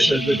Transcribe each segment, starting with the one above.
شدید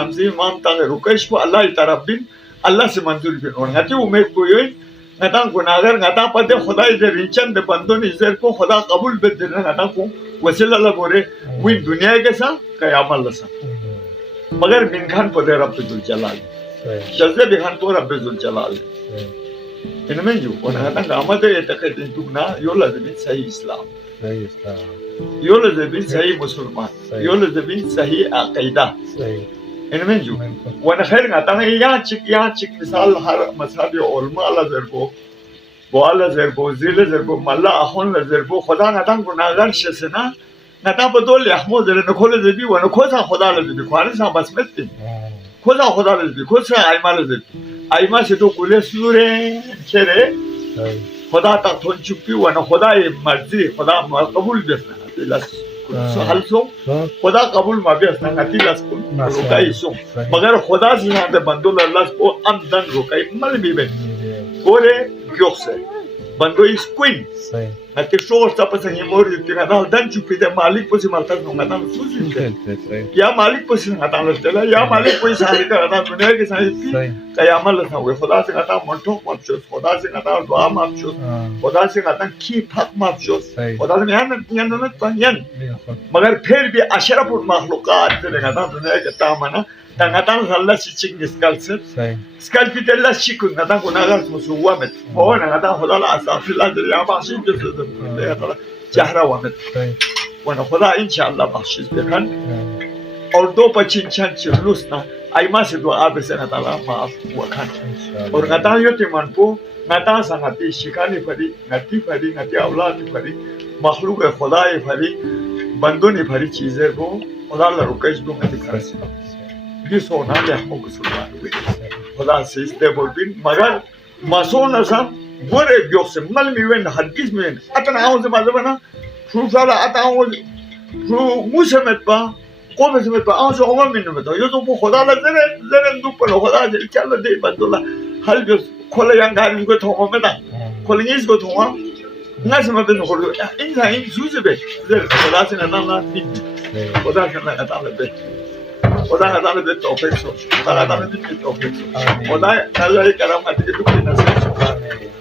نمزی امام تاغ رکش کو اللہ طرف بین اللہ سے منظور بین اور نتی امید کوئی نتا گناہگر نتا پتے خدای در ریچن در بندوں نظر کو خدا قبول بدر نتا کو وسیل اللہ بورے وین دنیا کے سا قیام اللہ سا مگر من خان پتے رب ذوالجلال جزے بخان تو رب ذوالجلال انمیں جو ونتا گامد اعتقاد دگنا یو لازمین صحیح اسلام یو لازمین صحیح مسلمان یو لازمین صحیح عقیدہ انمیں جو ون خیر نتا یا چک مثال ہر مذہب علماء لزربو بوال زربو زیل زربو ملا اخون لزربو خدا نتا گناہگر شسنا نتا بدول احمو زر نکول زبی و نکوزا خدا لزبی خوانی سا بسمت دی کوزا خدا لزبی کوزا ایما لزبی ایما سے تو کولے سورے چرے خدا تا تون چپی و نا خدای مرضی خدا قبول بیسنا تیلاس حل سو خدا قبول ما بیسنا تیلاس کن روکای سو مگر خدا زیادہ بندول اللہ کو امدن روکای مل بی بی گورے گیوخ سے بندو is queen. Nati show sta pa sa himori tina dal dan chupi de malik po si maltas no ngatan susi. Ya malik po si ngatan stela ya malik po sa ita ngatan dunia ke sa iti kaya amal sa we khoda se ngatan montok mapchos khoda se ngatan dua mapchos khoda se ngatan ki phak mapchos khoda se yan na yan magar phir bhi ashraful makhluqat se ngatan dunia ke tamana ngatan Allah si ching skalser skalpite Allah chikun ngatan gunagar musuwamet o ngatan khoda la asafillah de ya bashi de جهره وامد وانا خدا انشاءالله بخشش بکن اور دو پچین چند چلوس نا ایما سے دعا بسنه تعالی معاف وکن اور غتا یوتی من پو غتا سنتی شکانی فری نتی اولاد فری مخلوق خدای فری بندونی فری چیزیں کو خدا اللہ رکش دو نتی کرسی یہ سونا لے ہم کو سلمان خدا سے استبول بین مگر مسون نسام بوره بیوسه مال میوین هرگز میوین اتن آوز مازبنا شو فعلا اتن آوز شو موسمت با قومت با آوز عمر منو متا یه تو بو خدا لزرن دو پلو خدا جل چلا دی بندولا حال بیوس کلا یانگاری میگه تو متا کلا نیز گو تو ناس ما بینو خورد این سوزه به زر خدا سن اتن نید خدا سن اتن به خدا اتن به توفیق سو خدا اتن به توفیق سو خدا نزاری کرامتی تو کنه